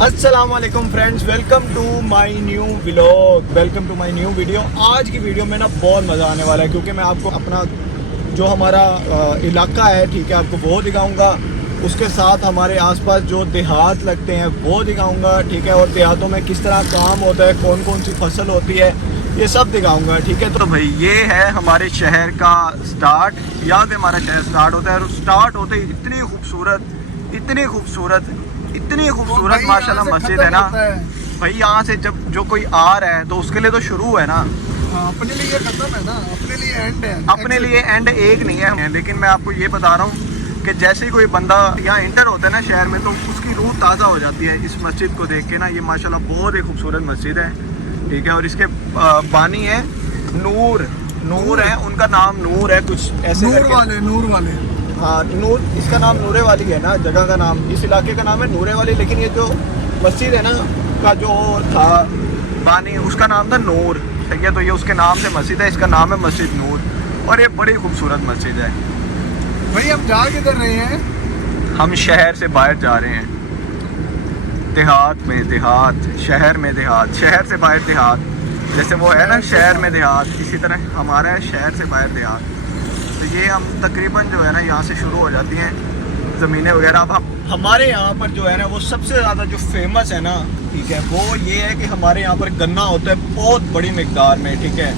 अस्सलामुअलैकुम friends, welcome to my new vlog, welcome to my new video. आज की video में ना बहुत मज़ा आने वाला है क्योंकि मैं आपको अपना जो हमारा इलाका है, ठीक है, आपको वो दिखाऊंगा। उसके साथ हमारे आसपास जो देहात लगते हैं वो दिखाऊंगा, ठीक है, और देहातों में किस तरह काम होता है, कौन कौन सी फसल होती है, ये सब दिखाऊंगा, ठीक है। तो भाई ये है हमारे शहर का स्टार्ट, यहाँ से हमारा शहर स्टार्ट होता है और स्टार्ट होते ही इतनी खूबसूरत माशाल्लाह मस्जिद है ना भाई। यहाँ से जब जो कोई आ रहा है तो उसके लिए तो शुरू है ना, अपने लिए खत्म है ना, अपने लिए एंड है। अपने लिए एंड एक नहीं है। लेकिन मैं आपको ये बता रहा हूँ कि जैसे ही कोई बंदा यहाँ इंटर होता है ना शहर में, तो उसकी रूह ताज़ा हो जाती है इस मस्जिद को देख के ना। ये माशाल्लाह बहुत ही खूबसूरत मस्जिद है, ठीक है। और इसके बानी है नूर है, उनका नाम नूर है, कुछ ऐसे नूर वाले हाँ, नूर, इसका नाम नूरे वाली है ना, जगह का नाम, इस इलाके का नाम है नूरे वाली। लेकिन ये जो मस्जिद है ना का जो था बानी, उसका नाम था नूर, ठीक है। तो ये उसके नाम से मस्जिद है, इसका नाम है मस्जिद नूर, और ये बड़ी खूबसूरत मस्जिद है। भाई हम जा किधर रहे हैं? हम शहर से बाहर जा रहे हैं, देहात, शहर में देहात, शहर से बाहर देहात। जैसे वो है ना शहर में देहात, इसी तरह हमारा है शहर से बाहर देहात। तो ये हम तकरीबन जो है ना यहाँ से शुरू हो जाती हैं ज़मीनें वगैरह। अब हमारे यहाँ पर जो है ना वो सबसे ज़्यादा जो फेमस है ना, ठीक है, वो ये है कि हमारे यहाँ पर गन्ना होता है बहुत बड़ी मिकदार में, ठीक है।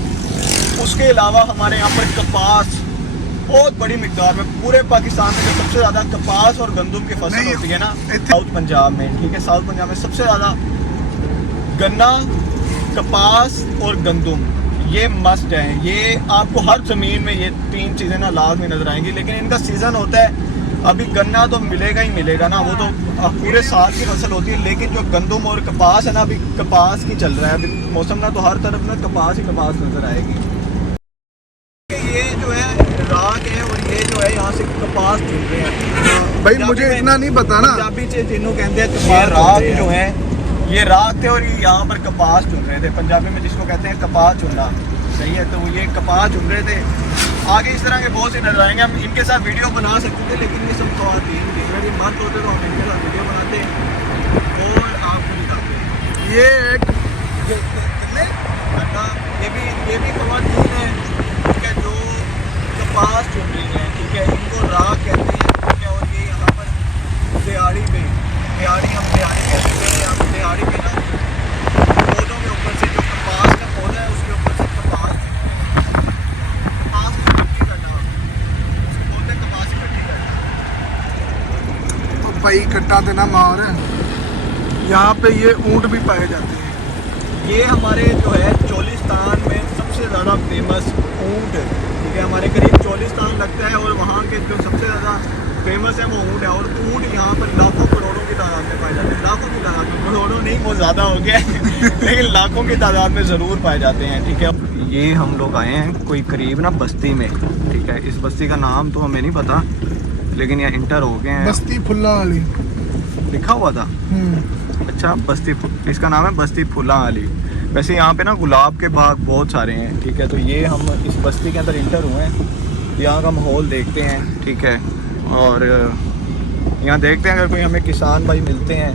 उसके अलावा हमारे यहाँ पर कपास बहुत बड़ी मिकदार में, पूरे पाकिस्तान में जो सबसे ज़्यादा कपास और गंदम की फसल होती है ना साउथ पंजाब में, ठीक है। साउथ पंजाब में सबसे ज़्यादा गन्ना, कपास और गंदम, ये मस्ट है। ये आपको हर ज़मीन में ये तीन चीज़ें ना लाजमी नज़र आएंगी। लेकिन इनका सीज़न होता है, अभी गन्ना तो मिलेगा ही मिलेगा ना, वो तो पूरे साल की फसल होती है। लेकिन जो गंदम और कपास है ना, अभी कपास की चल रहा है अभी मौसम ना, तो हर तरफ ना कपास ही कपास नज़र आएगी। ये जो है राग है और ये जो है यहाँ से कपास चुन रहे हैं भाई मुझे इतना नहीं पता ना, पंजाबी से जिन्हों कहते हैं कपास, राग जो है ये राग थे और ये यहाँ पर कपास चुन रहे थे, पंजाबी में जिसको कहते हैं कपास चुनना, सही है। तो वो ये कपास चुन रहे थे। आगे इस तरह के बहुत से नजर आएंगे, हम इनके साथ वीडियो बना सकते थे, लेकिन ये सब ख़वातीन थी, अगर ये मर्द होते तो हम इनके साथ वीडियो बनाते और आपको दिखाते। ये एक ये भी ख़वातीन है, ठीक है, जो कपास चुन रही हैं, ठीक है, इनको राग कहते हैं, ठीक है। और ये यहाँ पर दिहाड़ी पे, हम दिहाड़ी कहते हैं, यहाँ दिहाड़ी पे ना पौधों के ऊपर से जो कपास का पौधा है उसके ऊपर से कपास की इकट्ठी करना, उसको बोलते हैं कपास इकट्ठी करना। तो भाई कट्टा देना मार है। यहाँ पे ये ऊंट भी पाए जाते हैं। ये हमारे जो है चोलिस्तान में सबसे ज़्यादा फेमस ऊँट, ठीक है, हमारे करीब चोलिस्तान लगता है और वहाँ के जो सबसे ज़्यादा फेमस है वो ऊँट है। और ऊँट यहाँ पर लाखों करोड़ों की तादाद में पाए जाते हैं, लाखों की तादाद में, करोड़ों नहीं, वो ज़्यादा हो गया लेकिन लाखों की तादाद में ज़रूर पाए जाते हैं, ठीक है। ये हम लोग आए हैं कोई करीब ना बस्ती में, ठीक है। इस बस्ती का नाम तो हमें नहीं पता, लेकिन यहाँ इंटर हो गए हैं। बस्ती फुल्ला वाली लिखा हुआ था, अच्छा, इसका नाम है बस्ती फुला वाली। वैसे यहाँ पे ना गुलाब के बाग बहुत सारे हैं, ठीक है। तो ये हम इस बस्ती के अंदर इंटर हुए हैं, यहाँ का माहौल देखते हैं, ठीक है। और यहाँ देखते हैं अगर कोई हमें किसान भाई मिलते हैं,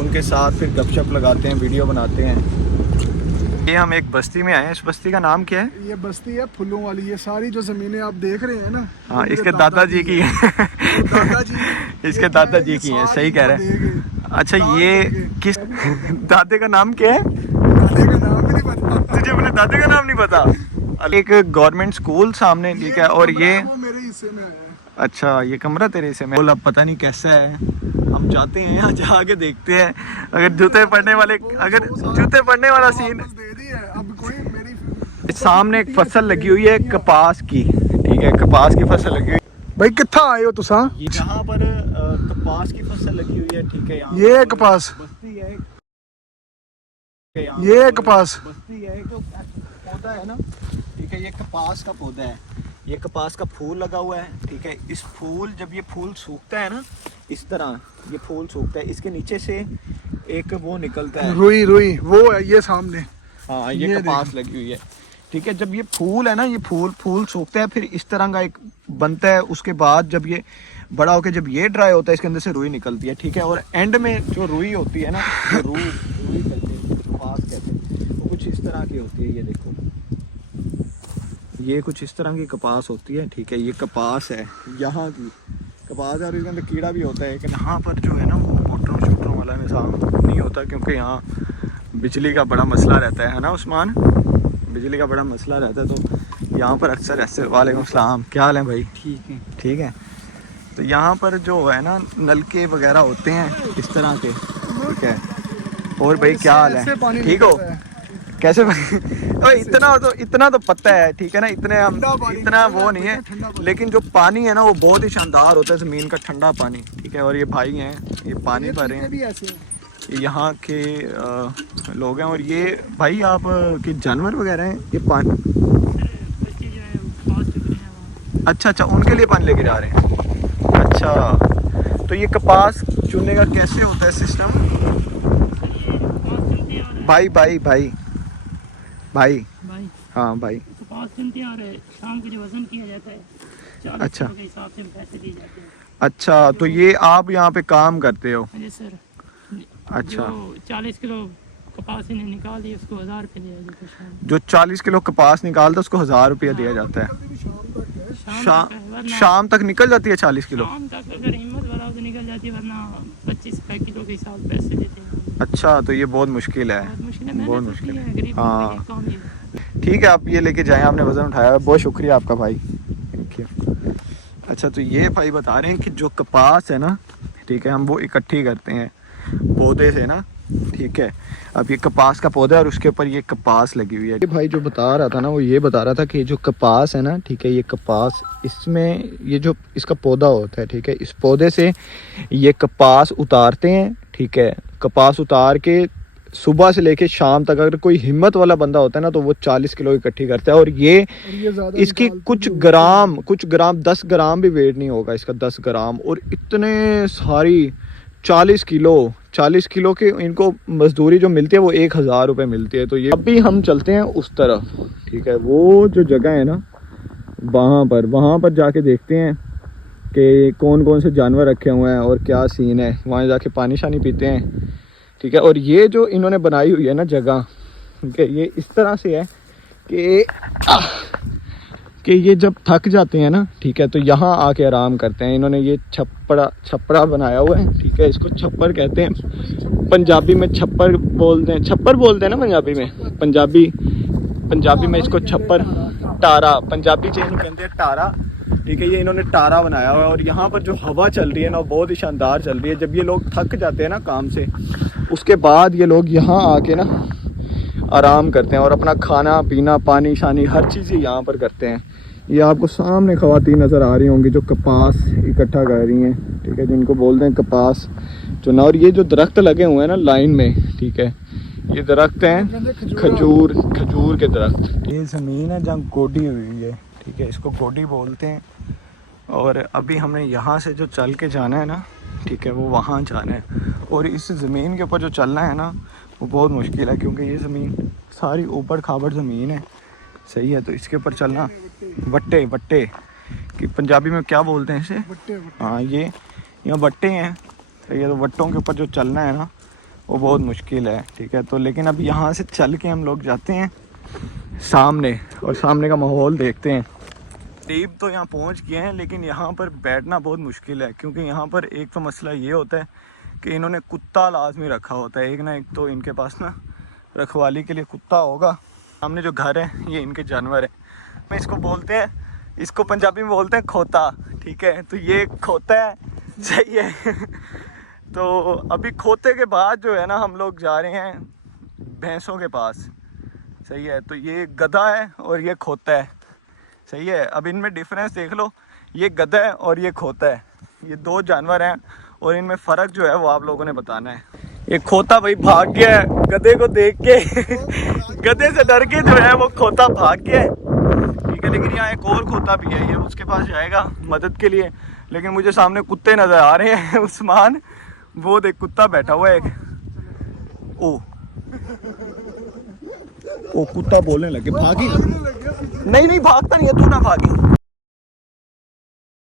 उनके साथ फिर गपशप लगाते हैं, वीडियो बनाते हैं। ये हम एक बस्ती में आए हैं, इस बस्ती का नाम क्या है? ये बस्ती है फूलों वाली। ये सारी जो जमीनें आप देख रहे हैं ना, हाँ, इसके दादाजी की है दादाजी इसके दादाजी की है, सही कह रहे हैं। अच्छा, ये किस दादे का नाम क्या है? दादे का नाम भी नहीं पता तुझे अपने दादे का नाम नहीं पता? एक गवर्नमेंट स्कूल सामने, ठीक है। और ये मेरे हिस्से में है। अच्छा, ये कमरा तेरे हिस्से में, अब पता नहीं कैसा है, हम जाते हैं यहाँ जाके देखते हैं। अगर जूते पड़ने वाला सीन, दे दी है अब कोई मेरी सामने एक फसल लगी हुई है कपास की, ठीक है, कपास की फसल लगी हुई। भाई कितना आए हो तुसा? यहाँ पर कपास की फसल लगी हुई है, ठीक है। यहाँ ये कपास, बस्ती है, ये कपास बस्ती है, तो पौधा है ना, ठीक है, ये कपास का पौधा है, ये कपास का फूल लगा हुआ है, ठीक है। इस फूल, जब ये फूल सूखता है ना, इस तरह ये फूल सूखता है, इसके नीचे से एक वो निकलता है, रुई वो है ये सामने, हाँ, ये कपास लगी हुई है, ठीक है। जब ये फूल है ना, ये फूल सूखता है, फिर इस तरह का एक बनता है। उसके बाद जब ये बड़ा होकर जब ये ड्राई होता है इसके अंदर से रुई निकलती है, ठीक है। और एंड में जो रुई होती है ना, जो रुई कहते हैं, कपास कहते हैं, वो कुछ इस तरह की होती है। ये देखो, ये कुछ इस तरह की कपास होती है, ठीक है। ये कपास है, यहाँ की कपास है और इसके अंदर कीड़ा भी होता है। लेकिन यहाँ पर जो है ना वो मोटरों शोटरों वाला निज़ाम नहीं होता, क्योंकि यहाँ बिजली का बड़ा मसला रहता है ना उस्मान, बिजली का बड़ा मसला रहता है। तो यहाँ पर अक्सर ऐसे, वालेकुम सलाम, क्या हाल है भाई? ठीक है, ठीक है। तो यहाँ पर जो है ना नलके वगैरह होते हैं इस तरह के, ठीक है। और भाई क्या हाल है? ठीक हो? कैसे भाई? इतना तो पता है, ठीक है ना। इतना वो नहीं है, लेकिन जो पानी है ना वो बहुत ही शानदार होता है, ज़मीन का ठंडा पानी, ठीक है। और ये भाई हैं, ये पानी भर रहे हैं, यहाँ के लोग हैं। और ये भाई आप के जानवर वगैरह हैं, ये पानी, अच्छा, उनके लिए पानी लेके जा रहे हैं। अच्छा, तो ये कपास चुनने का कैसे होता है सिस्टम? भाई हाँ भाई, कपास चुनते और शाम को जो वजन किया जाता है, 40 अच्छा किलो के हिसाब से पैसे दिए जाते हैं। अच्छा, तो ये आप यहाँ पे काम करते हो? जी सर। अच्छा, जो 40 किलो कपास इन्हें निकाल दिए उसको 1000 रुपये दिया जाता है शाम। जो 40 किलो कपास निकालता है उसको 1000 रुपया दिया जाता है। शाम तक निकल जाती है 40 किलो? शाम तक अगर हिम्मत वाला हो तो निकल जाती है, वरना 25 किलो के हिसाब पैसे देते हैं। अच्छा, तो ये बहुत मुश्किल है, बहुत मुश्किल है। हाँ ठीक है, आप ये लेके जाएं, आपने वज़न उठाया, बहुत शुक्रिया आपका भाई, थैंक यू। अच्छा, तो ये भाई बता रहे हैं कि जो कपास है ना, ठीक है, हम वो इकट्ठी करते हैं पौधे से ना, ठीक है। अब ये कपास का पौधा है और उसके ऊपर ये कपास लगी हुई है। ये भाई जो बता रहा था ना, वो ये बता रहा था कि जो कपास है ना, ठीक है, ये कपास, इसमें ये जो इसका पौधा होता है, ठीक है, इस पौधे से ये कपास उतारते हैं, ठीक है। कपास उतार के सुबह से लेके शाम तक अगर कोई हिम्मत वाला बंदा होता है ना, तो वो 40 किलो इकट्ठी करता है। और ये इसकी कुछ ग्राम 10 ग्राम भी वेट नहीं होगा इसका, 10 ग्राम। और इतने सारी 40 किलो के इनको मजदूरी जो मिलती है वो 1000 रुपये मिलती है। तो ये अभी हम चलते हैं उस तरफ, ठीक है। वो जो जगह है ना, वहाँ पर जाके देखते हैं कि कौन कौन से जानवर रखे हुए हैं और क्या सीन है। वहाँ जाके पानी शानी पीते हैं, ठीक है। और ये जो इन्होंने बनाई हुई है ना जगह, ठीक है, ये इस तरह से है कि ये जब थक जाते हैं ना, ठीक है, तो यहाँ आके आराम करते हैं। इन्होंने ये छप्परा बनाया हुआ है, ठीक है। इसको छप्पर कहते हैं, पंजाबी में छप्पर बोलते हैं ना पंजाबी में। पंजाबी में इसको छप्पर, टारा, पंजाबी च इन्होंने कहते हैं टारा, ठीक है। ये इन्होंने टारा बनाया हुआ है। और यहाँ पर जो हवा चल रही है ना, बहुत ही शानदार चल रही है। जब ये लोग थक जाते हैं ना काम से, उसके बाद ये लोग यहाँ आके ना आराम करते हैं और अपना खाना पीना, पानी शानी, हर चीज़ यहाँ पर करते हैं। ये आपको सामने ख़वातीन नज़र आ रही होंगी जो कपास इकट्ठा कर रही हैं, ठीक है, जिनको बोलते हैं कपास चुना। और ये जो दरख्त लगे हुए हैं ना लाइन में, ठीक है, ये दरख्त हैं खजूर के दरख्त। ये ज़मीन है जहाँ गोडी हुई है, ठीक है, इसको गोडी बोलते हैं। और अभी हमने यहाँ से जो चल के जाना है ना, ठीक है, वो वहाँ जाना है। और इस ज़मीन के ऊपर जो चलना है ना, वो बहुत मुश्किल है, क्योंकि ये ज़मीन सारी ऊबड़ खाबड़ ज़मीन है, सही है। तो इसके ऊपर चलना, वट्टे कि पंजाबी में क्या बोलते हैं इसे? हाँ, ये यहाँ वट्टे हैं, सही है। तो वट्टों के ऊपर जो चलना है ना, वो बहुत मुश्किल है, ठीक है। तो लेकिन अब यहाँ से चल के हम लोग जाते हैं सामने, और सामने का माहौल देखते हैं। करीब तो यहाँ पहुँच गए हैं, लेकिन यहाँ पर बैठना बहुत मुश्किल है, क्योंकि यहाँ पर एक तो मसला ये होता है कि इन्होंने कुत्ता लाजमी रखा होता है, एक ना एक तो इनके पास ना रखवाली के लिए कुत्ता होगा। सामने जो घर है ये इनके जानवर है, मैं इसको बोलते हैं, इसको पंजाबी में बोलते हैं खोता, ठीक है। तो ये खोता है, सही है। तो अभी खोते के बाद जो है ना, हम लोग जा रहे हैं भैंसों के पास, सही है। तो ये गधा है और ये खोता है, सही है। अब इनमें डिफरेंस देख लो, ये गधा है और ये खोता है, ये दो जानवर हैं, और इनमें फ़र्क जो है वो आप लोगों ने बताना है। ये खोता भाई भाग गया है गधे को देख के। गधे से डर के जो है वो खोता भाग गया है, ठीक है। लेकिन यहाँ एक और खोता भी है, ये उसके पास जाएगा मदद के लिए। लेकिन मुझे सामने कुत्ते नज़र आ रहे हैं। उस्मान, वो देख कुत्ता बैठा हुआ है एक। ओ कुत्ता बोलने लगे, भागी नहीं भागता नहीं है, तू ना भागी।